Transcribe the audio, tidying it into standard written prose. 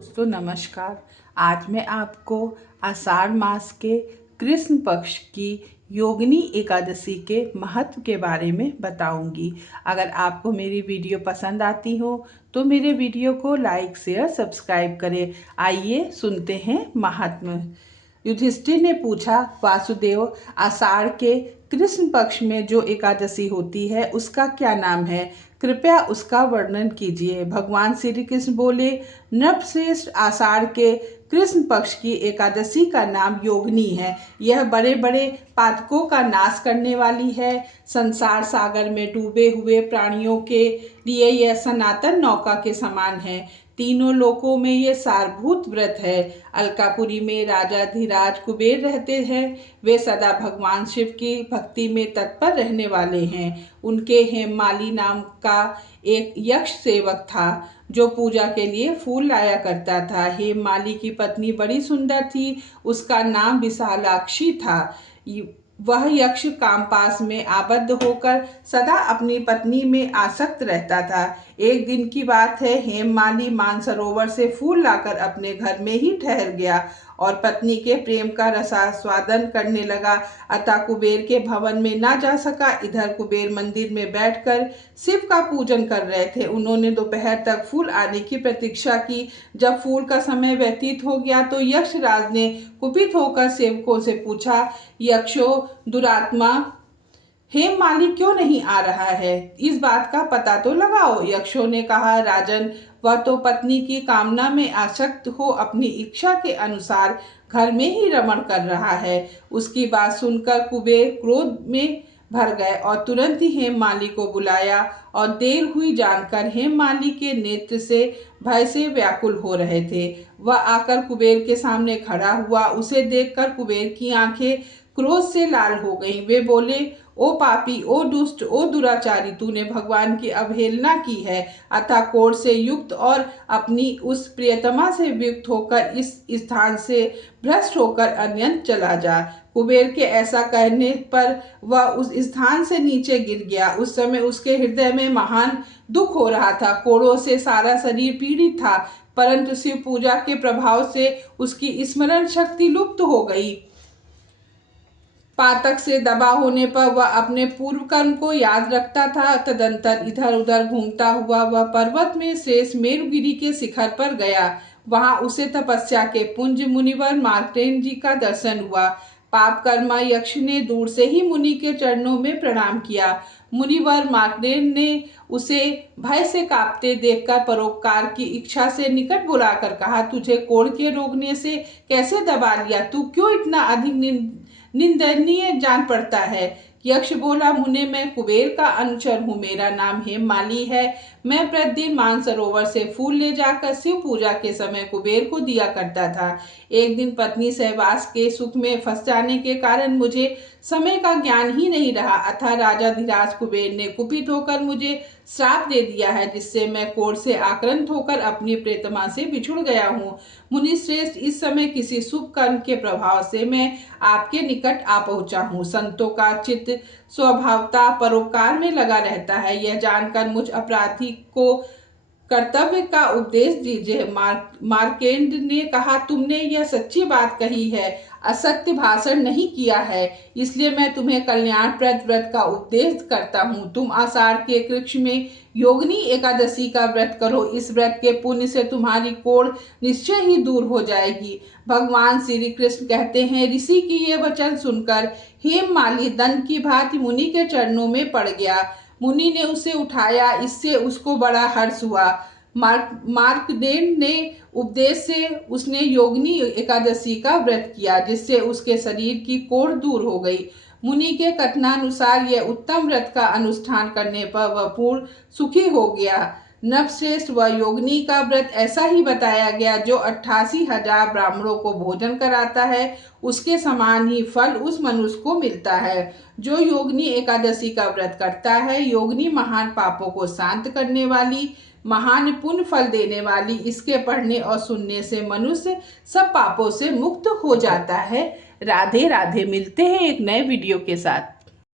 दोस्तों नमस्कार। आज मैं आपको आषाढ़ मास के कृष्ण पक्ष की योगिनी एकादशी के महत्व के बारे में बताऊंगी। अगर आपको मेरी वीडियो पसंद आती हो तो मेरे वीडियो को लाइक शेयर सब्सक्राइब करें। आइए सुनते हैं महात्म्य। युधिष्ठिर ने पूछा, वासुदेव, आषाढ़ के कृष्ण पक्ष में जो एकादशी होती है उसका क्या नाम है? कृपया उसका वर्णन कीजिए। भगवान श्री कृष्ण बोले, नृपश्रेष्ठ, आषाढ़ के कृष्ण पक्ष की एकादशी का नाम योगिनी है। यह बड़े बड़े पातकों का नाश करने वाली है। संसार सागर में डूबे हुए प्राणियों के लिए यह सनातन नौका के समान है। तीनों लोकों में ये सारभूत व्रत है। अलकापुरी में राजा धीराज कुबेर रहते हैं। वे सदा भगवान शिव की भक्ति में तत्पर रहने वाले हैं। उनके हेममाली नाम का एक यक्ष सेवक था जो पूजा के लिए फूल लाया करता था। हेममाली की पत्नी बड़ी सुंदर थी। उसका नाम विशालाक्षी था। वह यक्ष कामपास में आबद्ध होकर सदा अपनी पत्नी में आसक्त रहता था। एक दिन की बात है, हेममाली मानसरोवर से फूल लाकर अपने घर में ही ठहर गया और पत्नी के प्रेम का रसास्वादन करने लगा। अतः कुबेर के भवन में ना जा सका। इधर कुबेर मंदिर में बैठकर शिव का पूजन कर रहे थे। उन्होंने दोपहर तक फूल आने की प्रतीक्षा की। जब फूल का समय व्यतीत हो गया तो यक्षराज ने कुपित होकर सेवकों से पूछा, यक्षो दुरात्मा, हेममाली क्यों नहीं आ रहा है? इस बात का पता तो लगाओ। यक्षों ने कहा, राजन, वह तो पत्नी की कामना में आसक्त हो अपनी इच्छा के अनुसार घर में ही रमण कर रहा है। उसकी बात सुनकर कुबेर क्रोध में भर गए और तुरंत ही हेममाली को बुलाया और देर हुई जानकर हेममाली के नेत्र से भय से व्याकुल हो रहे थे। वह आकर कुबेर के सामने खड़ा हुआ। उसे देखकर कुबेर की आंखें क्रोध से लाल हो गईं। वे बोले, ओ पापी, ओ दुष्ट, ओ दुराचारी, तूने भगवान की अवहेलना की है। अतः क्रोध से युक्त और अपनी उस प्रियतमा से वियुक्त होकर इस स्थान से भ्रष्ट होकर अन्यत्र चला जा। कुबेर के ऐसा कहने पर वह उस स्थान से नीचे गिर गया। उस समय उसके हृदय में महान दुख हो रहा था। कोड़ों से सारा शरीर पीड़ित था, परंतु शिव पूजा के प्रभाव से उसकी स्मरण शक्ति लुप्त हो गई। पातक से दबा होने पर वह अपने पूर्व कर्म को याद रखता था। तदंतर इधर उधर घूमता हुआ वह पर्वत में शेष मेरुगिरी के शिखर पर गया। वहां उसे तपस्या के पुंज मुनिवर मार्कंडेय जी का दर्शन हुआ। पाप कर्मा यक्ष ने दूर से ही मुनि के चरणों में प्रणाम किया। मुनिवर मार्कंडेय ने उसे भय से कांपते देखकर परोपकार की इच्छा से निकट बुलाकर कहा, तुझे कोढ़ के रोकने से कैसे दबा लिया? तू क्यों इतना अधिक निंदनीय जान पड़ता है? यक्ष बोला, मुने, मैं कुबेर का अनुचर हूँ। मेरा नाम हेममाली है। मैं प्रतिदिन मानसरोवर से फूल ले जाकर शिव पूजा के समय कुबेर को दिया करता था। एक दिन पत्नी सहवास के सुख में फंस जाने के कारण मुझे समय का ज्ञान ही नहीं रहा। अतः राजा धीराज कुबेर ने कुपित होकर मुझे श्राप दे दिया है, जिससे मैं क्रोध से आक्रांत होकर अपनी प्रियतमा से बिछुड़ गया हूँ। मुनि श्रेष्ठ, इस समय किसी शुभ कर्म के प्रभाव से मैं आपके निकट आ पहुंचा हूँ। संतों का चित्त स्वभावतः परोपकार में लगा रहता है। यह जानकर मुझ अपराधी को कर्तव्य का उपदेश दीजिए। मार्कंडेय ने कहा, तुमने यह सच्ची बात कही है, असत्य भाषण नहीं किया है, इसलिए मैं तुम्हें कल्याणप्रद व्रत का उपदेश करता हूँ। तुम आषाढ़ के कृष्ण में योगिनी एकादशी का व्रत करो। इस व्रत के पुण्य से तुम्हारी कोढ़ निश्चय ही दूर हो जाएगी। भगवान श्री कृष्ण कहते हैं, ऋषि की ये वचन सुनकर हेममाली दंड की भांति मुनि के चरणों में पड़ गया। मुनि ने उसे उठाया, इससे उसको बड़ा हर्ष हुआ। मार्कंडेय ने उपदेश से उसने योगिनी एकादशी का व्रत किया, जिससे उसके शरीर की कोढ़ दूर हो गई। मुनि के कथनानुसार यह उत्तम व्रत का अनुष्ठान करने पर वह पूर्ण सुखी हो गया। नवश्रेष्ठ, वह योगिनी का व्रत ऐसा ही बताया गया जो 88,000 ब्राह्मणों को भोजन कराता है। उसके समान ही फल उस मनुष्य को मिलता है जो योगिनी एकादशी का व्रत करता है। योगिनी महान पापों को शांत करने वाली, महान पुण्य फल देने वाली। इसके पढ़ने और सुनने से मनुष्य सब पापों से मुक्त हो जाता है। राधे राधे। मिलते हैं एक नए वीडियो के साथ।